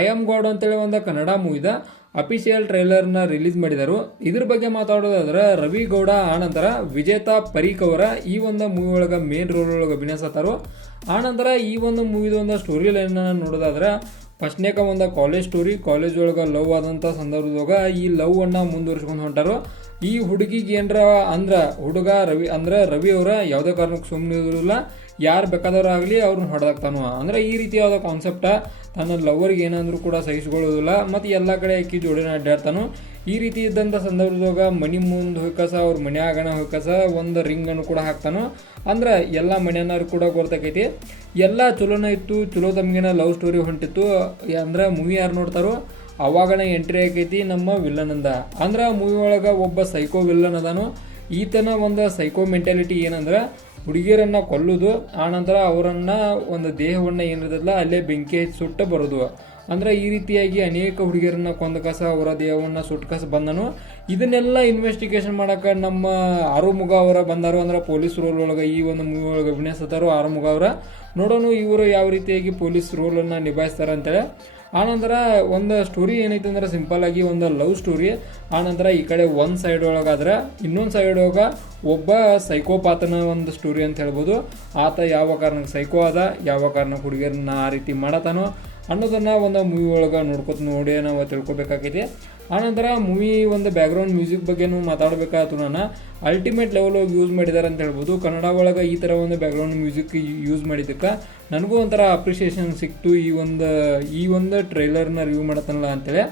I am god ಅಂತೇಳಿ ಒಂದು ಕನ್ನಡ ಮೂವಿದ ಅಫಿಷಿಯಲ್ ಟ್ರೈಲರ್ನ ರಿಲೀಸ್ ಮಾಡಿದರು. ಇದ್ರ ಬಗ್ಗೆ ಮಾತಾಡೋದಾದ್ರೆ ರವಿ ಗೌಡ, ಆನಂತರ ವಿಜೇತಾ ಪರೀಕ್ ಅವರ ಈ ಒಂದು ಮೂವಿ ಒಳಗೆ ಮೇನ್ ರೋಲ್ ಒಳಗೆ ಅಭಿನಯಿಸತ್ತಾರೋ ಆನಂತರ ಈ ಒಂದು ಮೂವಿದು ಒಂದು ಸ್ಟೋರಿ ಲೈನ್ ನೋಡೋದಾದ್ರೆ ಫಸ್ಟ್ನೇಕ ಒಂದು ಕಾಲೇಜ್ ಸ್ಟೋರಿ ಕಾಲೇಜ್ ಒಳಗೆ ಲವ್ ಆದಂಥ ಸಂದರ್ಭದಾಗ ಈ ಲವ್ ಅನ್ನು ಮುಂದುವರ್ಸ್ಕೊಂಡು ಹೊಂಟಾರು. ಈ ಹುಡುಗಿಗೆ ಏನರ ಅಂದ್ರ ಹುಡುಗ ರವಿ, ಅಂದ್ರೆ ರವಿ ಅವರ ಯಾವುದೇ ಕಾರಣಕ್ಕೆ ಸುಮ್ಮನೆ ಇರೋದಿಲ್ಲ. ಯಾರು ಆಗಲಿ ಅವ್ರನ್ನ ಹೊಡೆದಾಗ್ತಾನು ಅಂದ್ರೆ ಈ ರೀತಿಯಾದ ಕಾನ್ಸೆಪ್ಟ ತನ್ನ ಲವರ್ಗೆ ಏನಂದ್ರೂ ಕೂಡ ಸಹಿಸ್ಕೊಳ್ಳೋದಿಲ್ಲ. ಮತ್ತು ಎಲ್ಲ ಕಡೆ ಅಕ್ಕಿ ಜೋಡಿನ ಅಡ್ಡಾಡ್ತಾನು. ಈ ರೀತಿ ಇದ್ದಂಥ ಸಂದರ್ಭದಾಗ ಮನಿ ಮುಂದೆ ಹೋಯ್ಕಸ ಅವ್ರ ಮನ್ಯಾಗಣ ಹೋಗ್ಕಸ ಒಂದು ರಿಂಗನ್ನು ಕೂಡ ಹಾಕ್ತಾನು. ಅಂದ್ರೆ ಎಲ್ಲ ಮನೆಯನ್ನಾರು ಕೂಡ ಗೊತ್ತಾಕೈತಿ ಎಲ್ಲ ಚಲೋನ ಇತ್ತು, ಚಲೋ ತಮಗಿನ ಲವ್ ಸ್ಟೋರಿ ಹೊಂಟಿತ್ತು. ಅಂದ್ರೆ ಮೂವಿ ಯಾರು ನೋಡ್ತಾರೋ ಅವಾಗನ ಎಂಟ್ರಿ ಆಗೈತಿ ನಮ್ಮ ವಿಲ್ಲನ್ ಅಂದ ಅಂದ್ರೆ ಮೂವಿ ಒಳಗೆ ಒಬ್ಬ ಸೈಕೋ ವಿಲ್ಲನ್ ಅದಾನು. ಈತನ ಒಂದು ಸೈಕೋ ಮೆಂಟಾಲಿಟಿ ಏನಂದ್ರೆ ಹುಡುಗಿಯರನ್ನ ಕೊಲ್ಲುದು ಆನಂತರ ಅವರನ್ನು ಒಂದು ದೇಹವನ್ನ ಏನಿರೋದಿಲ್ಲ ಅಲ್ಲೇ ಬೆಂಕಿ ಹಚ್ಚಿ ಸುಟ್ಟ ಬರೋದು. ಅಂದ್ರೆ ಈ ರೀತಿಯಾಗಿ ಅನೇಕ ಹುಡುಗಿಯರನ್ನ ಕೊಂದ ಕಸ ಅವರ ದೇಹವನ್ನ ಸುಟ್ಕಸ ಬಂದನು. ಇದನ್ನೆಲ್ಲ ಇನ್ವೆಸ್ಟಿಗೇಷನ್ ಮಾಡಕ ನಮ್ಮ ಆರುಮುಗ ಅವರ ಬಂದಾರು ಅಂದ್ರೆ ಪೊಲೀಸ್ ರೋಲ್ ಒಳಗೆ ಈ ಒಂದು ಮೂವಿ ಒಳಗೆ ಅಭಿನಯಿಸ್ತಾರೋ ಆರುಮುಗ ಅವರ. ನೋಡೋಣ ಇವರು ಯಾವ ರೀತಿಯಾಗಿ ಪೊಲೀಸ್ ರೋಲನ್ನು ನಿಭಾಯಿಸ್ತಾರೆ ಅಂತೇಳಿ ಆನಂತರ ಒಂದು ಸ್ಟೋರಿ ಏನೈತೆ ಅಂದ್ರೆ ಸಿಂಪಲ್ ಆಗಿ ಒಂದು ಲವ್ ಸ್ಟೋರಿ ಆನಂತರ ಈ ಕಡೆ ಒಂದು ಸೈಡ್ ಒಳಗಾದ್ರೆ ಇನ್ನೊಂದು ಸೈಡ್ ಒಳಗೆ ಒಬ್ಬ ಸೈಕೋಪಾತನ ಒಂದು ಸ್ಟೋರಿ ಅಂತ ಹೇಳ್ಬೋದು. ಆತ ಯಾವ ಕಾರಣಕ್ಕೆ ಸೈಕೋ ಅದ ಯಾವ ಕಾರಣಕ್ಕೆ ಹುಡುಗಿಯರನ್ನ ಆ ರೀತಿ ಮಾಡತಾನೋ ಅನ್ನೋದನ್ನ ಒಂದು ಮೂವಿ ಒಳಗೆ ನೋಡ್ಕೊತ ನೋಡಿ ನಾವು ತಿಳ್ಕೊಬೇಕಾಗಿದೆ ಆನಂತರ ಮೂವಿ ಒಂದು ಬ್ಯಾಕ್ಗ್ರೌಂಡ್ ಮ್ಯೂಸಿಕ್ ಬಗ್ಗೆನೂ ಮಾತಾಡಬೇಕಾದ್ರು ನಾನು ಅಲ್ಟಿಮೇಟ್ ಲೆವೆಲ್ ಹೋಗಿ ಯೂಸ್ ಮಾಡಿದ್ದಾರೆ ಅಂತ ಹೇಳ್ಬೋದು. ಕನ್ನಡ ಒಳಗೆ ಈ ಥರ ಒಂದು ಬ್ಯಾಕ್ಗ್ರೌಂಡ್ ಮ್ಯೂಸಿಕ್ ಯೂಸ್ ಮಾಡಿದ್ದಕ್ಕೆ ನನಗೂ ಒಂಥರ ಅಪ್ರಿಷಿಯೇಷನ್ ಸಿಕ್ತು ಈ ಒಂದು ಈ ಒಂದು ಟ್ರೈಲರ್ನ ರಿವ್ಯೂ ಮಾಡತ್ತಲ್ಲ ಅಂತೇಳಿ.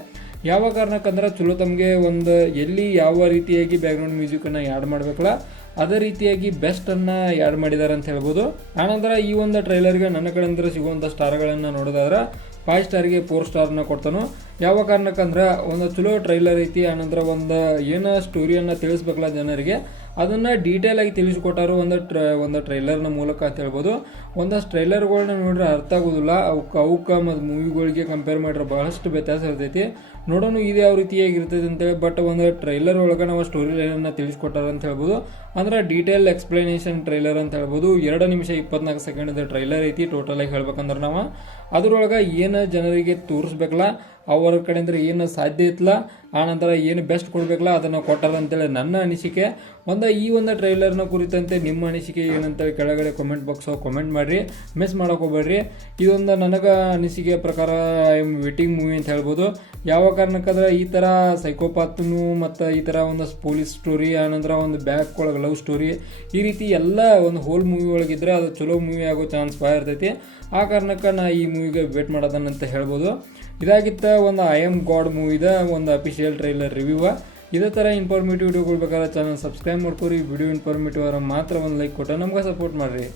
ಯಾವ ಕಾರಣಕ್ಕಂದ್ರೆ ಚಲೋ ತಮಗೆ ಒಂದು ಎಲ್ಲಿ ಯಾವ ರೀತಿಯಾಗಿ ಬ್ಯಾಕ್ಗ್ರೌಂಡ್ ಮ್ಯೂಸಿಕನ್ನು ಆ್ಯಡ್ ಮಾಡಬೇಕಲ್ಲ, ಅದೇ ರೀತಿಯಾಗಿ ಬೆಸ್ಟನ್ನು ಆ್ಯಡ್ ಮಾಡಿದ್ದಾರೆ ಅಂತ ಹೇಳ್ಬೋದು. ಆನಂತರ ಈ ಒಂದು ಟ್ರೈಲರ್ಗೆ ನನ್ನ ಕಡೆಯಿಂದ ಸಿಗುವಂಥ ಸ್ಟಾರ್ಗಳನ್ನು ನೋಡೋದಾದ್ರೆ ಫೈವ್ ಸ್ಟಾರ್ಗೆ ಫೋರ್ ಸ್ಟಾರ್ನ ಕೊಡ್ತಾನು. ಯಾವ ಕಾರಣಕ್ಕಂದ್ರೆ ಒಂದು ಚಲೋ ಟ್ರೈಲರ್ ಐತಿ ಆನಂತರ ಒಂದು ಏನು ಸ್ಟೋರಿಯನ್ನು ತಿಳಿಸ್ಬೇಕಲ್ಲ ಜನರಿಗೆ, ಅದನ್ನು ಡೀಟೇಲ್ ಆಗಿ ತಿಳಿಸ್ಕೊಟ್ಟಾರು ಒಂದು ಟ್ರ ಒಂದು ಟ್ರೈಲರ್ನ ಮೂಲಕ ಅಂತ ಹೇಳ್ಬೋದು. ಒಂದಷ್ಟು ಟ್ರೈಲರ್ಗಳನ್ನ ನೋಡ್ರೆ ಅರ್ಥ ಆಗೋದಿಲ್ಲ ಅವಕ್ಕೆ ಅವಕ್ಕೆ ಮತ್ತು ಮೂವಿಗಳಿಗೆ ಕಂಪೇರ್ ಮಾಡಿದ್ರೆ ಬಹಳಷ್ಟು ವ್ಯತ್ಯಾಸ ಇರ್ತೈತಿ. ನೋಡೋಣ ಇದು ಯಾವ ರೀತಿಯಾಗಿ ಇರ್ತೈತಿ ಅಂತೇಳಿ ಬಟ್ ಒಂದು ಟ್ರೈಲರ್ ಒಳಗೆ ನಾವು ಸ್ಟೋರಿ ಲೈನನ್ನು ತಿಳಿಸ್ಕೊಟ್ಟಾರ ಅಂತ ಹೇಳ್ಬೋದು. ಅಂದ್ರೆ ಡೀಟೇಲ್ ಎಕ್ಸ್ಪ್ಲನೇಷನ್ ಟ್ರೈಲರ್ ಅಂತ ಹೇಳ್ಬೋದು. ಎರಡು ನಿಮಿಷ ಇಪ್ಪತ್ನಾಲ್ಕು ಸೆಕೆಂಡ್ ಟ್ರೈಲರ್ ಐತಿ ಟೋಟಲಾಗಿ ಹೇಳ್ಬೇಕಂದ್ರೆ ನಾವು. ಅದರೊಳಗೆ ಏನು ಜನರಿಗೆ ತೋರಿಸ್ಬೇಕಲ್ಲ ಅವರ ಕಡೆಯಿಂದ ಏನು ಸಾಧ್ಯ ಇತ್ತಲ್ಲ ಆನಂತರ ಏನು ಬೆಸ್ಟ್ ಕೊಡಬೇಕಲ್ಲ, ಅದನ್ನು ಕೊಟ್ಟಾರ ಅಂತೇಳಿ ನನ್ನ ಅನಿಸಿಕೆ. ಒಂದು ಈ ಒಂದು ಟ್ರೈಲರ್ನ ಕುರಿತಂತೆ ನಿಮ್ಮ ಅನಿಸಿಕೆ ಏನಂತೇಳಿ ಕೆಳಗಡೆ ಕಮೆಂಟ್ ಬಾಕ್ಸ್ ಕಮೆಂಟ್ ಮಾಡಿರಿ. ಮಿಸ್ ಹೋಗ್ಬೇಡ್ರಿ. ಇದೊಂದು ನನಗೆ ಅನಿಸಿಕೆ ಪ್ರಕಾರ ಐ ಎಂ ವೇಟಿಂಗ್ ಮೂವಿ ಅಂತ ಹೇಳ್ಬೋದು. ಯಾವ ಕಾರಣಕ್ಕಂದ್ರೆ ಈ ಥರ ಸೈಕೋಪಾತ್ನು ಮತ್ತು ಈ ಥರ ಒಂದು ಪೊಲೀಸ್ ಸ್ಟೋರಿ ಆನಂತರ ಒಂದು ಬ್ಯಾಕ್ ಒಳಗೆ ಲವ್ ಸ್ಟೋರಿ ಈ ರೀತಿ ಎಲ್ಲ ಒಂದು ಹೋಲ್ ಮೂವಿ ಒಳಗಿದ್ರೆ ಅದು ಚಲೋ ಮೂವಿ ಆಗೋ ಚಾನ್ಸ್ ಭಾಳ ಇರ್ತೈತಿ. ಆ ಕಾರಣಕ್ಕೆ ನಾ ಈ ಮೂವಿಗೆ ವೇಟ್ ಮಾಡೋದನ್ನಂತ ಹೇಳ್ಬೋದು. ಇದಾಗಿತ್ತ ಒಂದು ಐ ಎಂ ಗಾಡ್ ಮೂವಿದ ಒಂದು ಅಫಿಷಿಯಲ್ ಟ್ರೈಲರ್ ರಿವ್ಯೂವ ಇದೇ ಥರ ಇನ್ಫಾರ್ಮೇಟಿವ್ ವಿಡಿಯೋಗಳು ಬೇಕಾದ್ರೆ ಚಾನಲ್ ಸಬ್ಸ್ಕ್ರೈಬ್ ಮಾಡ್ಕೊರಿ. ವಿಡಿಯೋ ಇನ್ಫಾರ್ಮೇಟಿವ್ ಅವರ ಮಾತ್ರ ಒಂದು ಲೈಕ್ ಕೊಟ್ಟು ನಮ್ಗೆ ಸಪೋರ್ಟ್ ಮಾಡಿರಿ.